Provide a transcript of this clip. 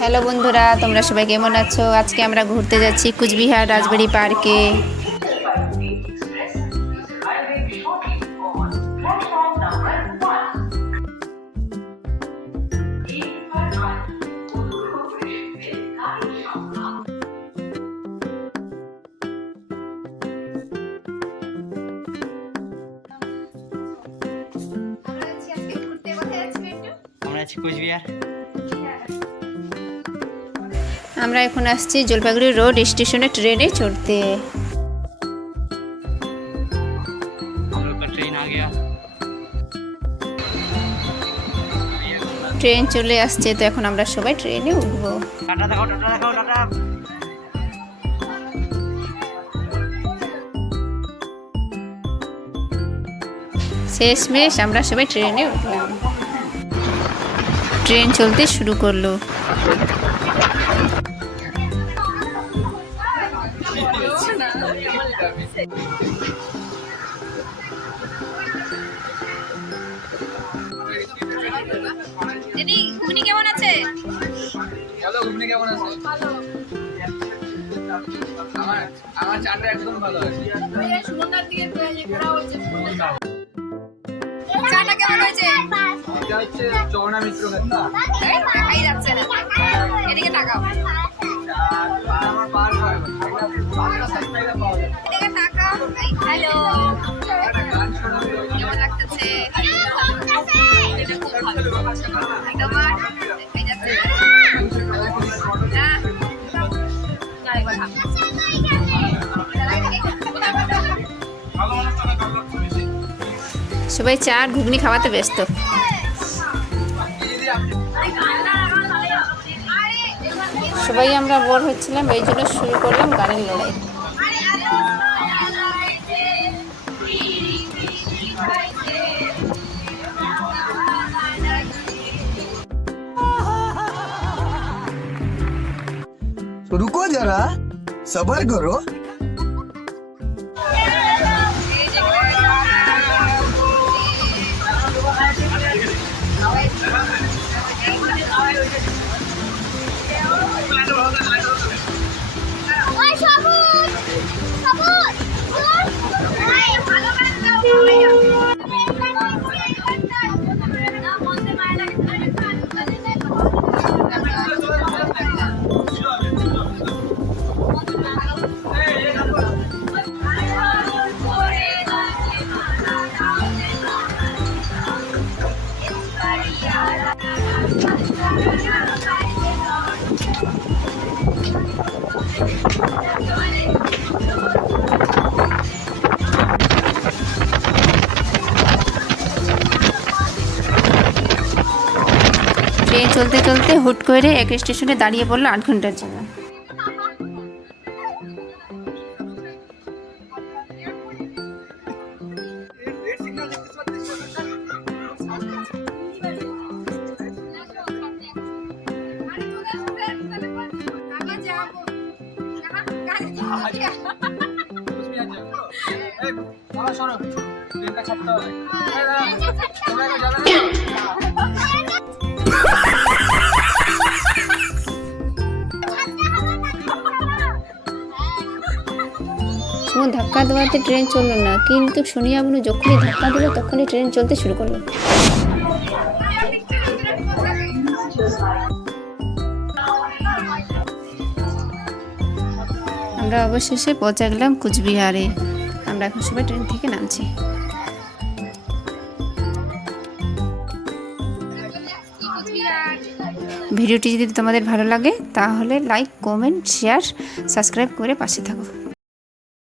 Hello বন্ধুরা, তোমরা সবাই কেমন আছো? আজকে আমরা ঘুরতে যাচ্ছি কুচবিহার রাজবাড়ি পার্কে। কুচবিহার আমরা এখন আসছি জলপাইগুড়ি রোড স্টেশনে ট্রেনে চড়তে। ট্রেন চলে আসছে, তো এখন আমরা সবাই ট্রেনে উঠবো। শেষমেশ আমরা সবাই ট্রেনে উঠলাম। ট্রেন চলতে শুরু করলো। ঘুগনি কেমন আছে? ভালো। ঘুগনি কেমন আছে? ভালো। আমার চাটা একদম ভালো আছে। সুমনদার দিকে ঘোরা হচ্ছে। চাটা কেমন হয়েছে? এটা হচ্ছে চওড়া মিত্র খাদ্য। দেখাই যাচ্ছে না, এদিকে তাকাও। আমার পার হয় এদিকে তাকাও। হ্যালো, কেমন লাগতেছে? তোমার দেখাই যাচ্ছে না। সবাই চা আর ঘুগনি খাওয়াতে ব্যস্ত। সবাই আমরা বোর হচ্ছিলাম, এই জন্য শুরু করলাম গানের লড়াই। रुको जरा सबर करो। ট্রেন চলতে চলতে হুট করে এক স্টেশনে দাঁড়িয়ে পড়লো 8 ঘন্টার জন্য। সুমন ধাক্কা দেওয়াতে ট্রেন চললো না, কিন্তু সোনিয়া বুনু যখনই ধাক্কা দিল তখনই ট্রেন চলতে শুরু করলো। আমরা অবশেষে পৌঁছে গেলাম কুচবিহারে। আমরা এখন সবাই ট্রেন থেকে নামছি। ভিডিওটি যদি তোমাদের ভালো লাগে তাহলে লাইক, কমেন্ট, শেয়ার, সাবস্ক্রাইব করে পাশে থাকো।